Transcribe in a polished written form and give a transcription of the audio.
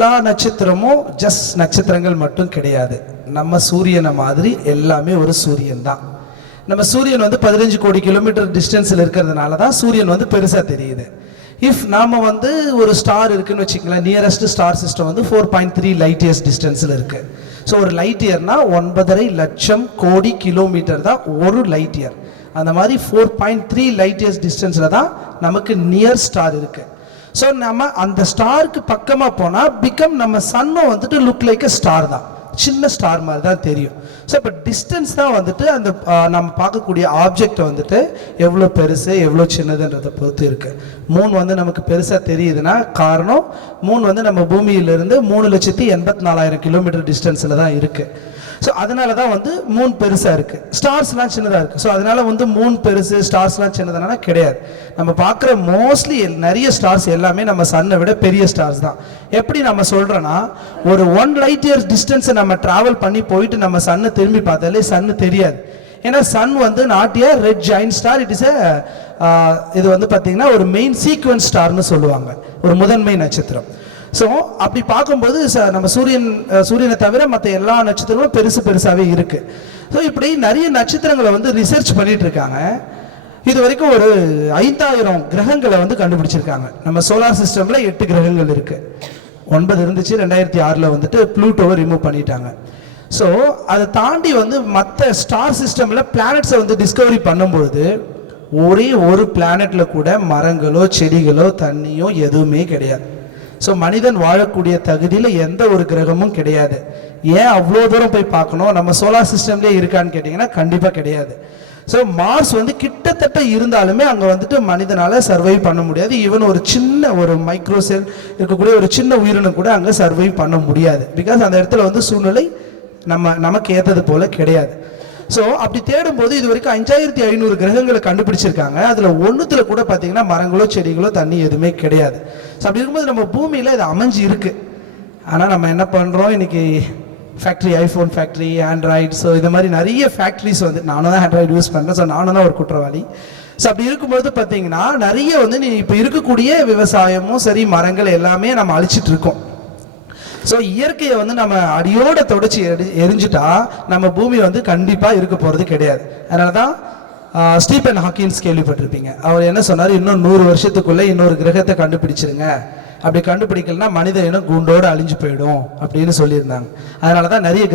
எல்லா நட்சத்திரமும் ஜஸ்ட் நட்சத்திரங்கள் மட்டும் கிடையாது. நம்ம சூரியனை மாதிரி எல்லாமே ஒரு சூரியன் தான். நம்ம சூரியன் வந்து 15 கோடி கிலோமீட்டர் டிஸ்டன்ஸில் இருக்கிறதுனால தான் சூரியன் வந்து பெருசாக தெரியுது. இஃப் நாம் வந்து ஒரு ஸ்டார் இருக்குன்னு வச்சுக்கலாம், நியரஸ்ட் ஸ்டார் சிஸ்டம் வந்து 4.3 லைட் இயர்ஸ் டிஸ்டன்ஸில் இருக்குது. ஸோ ஒரு லைட் இயர்னா 9.5 லட்சம் கோடி கிலோமீட்டர் தான் ஒரு லைட் இயர். அந்த மாதிரி 4.3 லைட் இயர்ஸ் டிஸ்டன்ஸில் தான் நமக்கு நியர் ஸ்டார் இருக்குது. ஸோ நம்ம அந்த ஸ்டாருக்கு பக்கமாக போனால் நம்ம சன்னும் வந்துட்டு லுக் லைக் அ ஸ்டார் தான், சின்ன ஸ்டார் மாதிரி தான் தெரியும். ஸோ இப்போ டிஸ்டன்ஸ் தான் வந்துட்டு அந்த நம்ம பார்க்கக்கூடிய ஆப்ஜெக்டை வந்துட்டு எவ்வளோ பெருசு எவ்வளோ சின்னதுன்றதை பொறுத்து இருக்குது. மூன் வந்து நமக்கு பெருசாக தெரியுதுன்னா காரணம் மூன் வந்து நம்ம பூமியிலிருந்து 3,84,000 கிலோமீட்டர் டிஸ்டன்ஸில் தான் இருக்குது. ஸோ அதனால தான் வந்து மூன் பெருசாக இருக்குது, ஸ்டார்ஸ்லாம் சின்னதாக இருக்குது. ஸோ அதனால வந்து மூன் பெருசு ஸ்டார்ஸ்லாம் சின்னதுனால கிடையாது. நம்ம பார்க்குற மோஸ்ட்லி நிறைய ஸ்டார்ஸ் எல்லாமே நம்ம சன்னை விட பெரிய ஸ்டார்ஸ் தான். எப்படி நம்ம சொல்கிறோன்னா, ஒரு 1 லைட் இயர்ஸ் டிஸ்டன்ஸை நம்ம ட்ராவல் பண்ணி போயிட்டு நம்ம சன்னை திரும்பி பார்த்தாலே சன்னு தெரியாது. ஏன்னா சன் வந்து not a red giant star, it is இது வந்து பார்த்தீங்கன்னா ஒரு மெயின் சீக்வன்ஸ் ஸ்டார்னு சொல்லுவாங்க, ஒரு முதன்மை நட்சத்திரம். ஸோ அப்படி பார்க்கும்போது நம்ம சூரியனை தவிர மற்ற எல்லா நட்சத்திரங்களும் பெருசாகவே இருக்குது. ஸோ இப்படி நிறைய நட்சத்திரங்களை வந்து ரிசர்ச் பண்ணிட்டு இருக்காங்க. இது வரைக்கும் ஒரு 5000 கிரகங்களை வந்து கண்டுபிடிச்சிருக்காங்க. நம்ம சோலார் சிஸ்டமில் 8 கிரகங்கள் இருக்குது. 9 இருந்துச்சு, 2006 வந்துட்டு ப்ளூட்டோவை ரிமூவ் பண்ணிட்டாங்க. ஸோ அதை தாண்டி வந்து மற்ற ஸ்டார் சிஸ்டமில் பிளானட்ஸை வந்து டிஸ்கவரி பண்ணும்பொழுது ஒரே ஒரு பிளானட்டில் கூட மரங்களோ செடிகளோ தண்ணியோ எதுவுமே கிடையாது. ஸோ மனிதன் வாழக்கூடிய தகுதியில் எந்த ஒரு கிரகமும் கிடையாது. ஏன் அவ்வளோ தூரம் போய் பார்க்கணும்? நம்ம சோலார் சிஸ்டம்லேயே இருக்கான்னு கேட்டிங்கன்னா கண்டிப்பாக கிடையாது. ஸோ மார்ஸ் வந்து கிட்டத்தட்ட இருந்தாலுமே அங்கே வந்துட்டு மனிதனால் சர்வைவ் பண்ண முடியாது. ஈவன் ஒரு சின்ன ஒரு மைக்ரோசெல் இருக்கக்கூடிய ஒரு சின்ன உயிரினம் கூட அங்கே சர்வைவ் பண்ண முடியாது. பிகாஸ் அந்த இடத்துல வந்து சூழ்நிலை நமக்கு ஏற்றது போல கிடையாது. ஸோ அப்படி தேடும்போது இது வரைக்கும் 5500 கிரகங்களை கண்டுபிடிச்சிருக்காங்க. அதில் ஒன்றுத்தில் கூட பார்த்தீங்கன்னா மரங்களோ செடிகளோ தண்ணி எதுவுமே கிடையாது. ஸோ அப்படி இருக்கும்போது நம்ம பூமியில் இது அமைஞ்சு இருக்குது. ஆனால் நம்ம என்ன பண்ணுறோம், இன்னைக்கு factory, iPhone factory, Android, so இது மாதிரி நிறைய ஃபேக்ட்ரிஸ் வந்து, நானும் தான் ஆண்ட்ராய்டு யூஸ் பண்ணுறேன். ஸோ நானும் தான் ஒரு குற்றவாளி. ஸோ அப்படி இருக்கும்போது பார்த்தீங்கன்னா நிறைய வந்து இப்போ இருக்கக்கூடிய விவசாயமும் சரி மரங்கள் எல்லாமே நம்ம அழிச்சிட்டு இருக்கோம். ஸோ இயற்கையை வந்து நம்ம அடியோட தொடச்சி எரிஞ்சிட்டா நம்ம பூமி வந்து கண்டிப்பாக இருக்க போகிறது கிடையாது. அதனால தான் ஸ்டீபன் ஹாக்கின்ஸ் கேள்விப்பட்டிருப்பீங்க. அவர் என்ன சொன்னார், இன்னும் 100 வருஷத்துக்குள்ளே இன்னொரு கிரகத்தை கண்டுபிடிச்சிருங்க, அப்படி கண்டுபிடிக்கலன்னா மனித இனம் கூண்டோடு அழிஞ்சு போயிடும் அப்படின்னு சொல்லியிருந்தாங்க. அதனால தான் நிறைய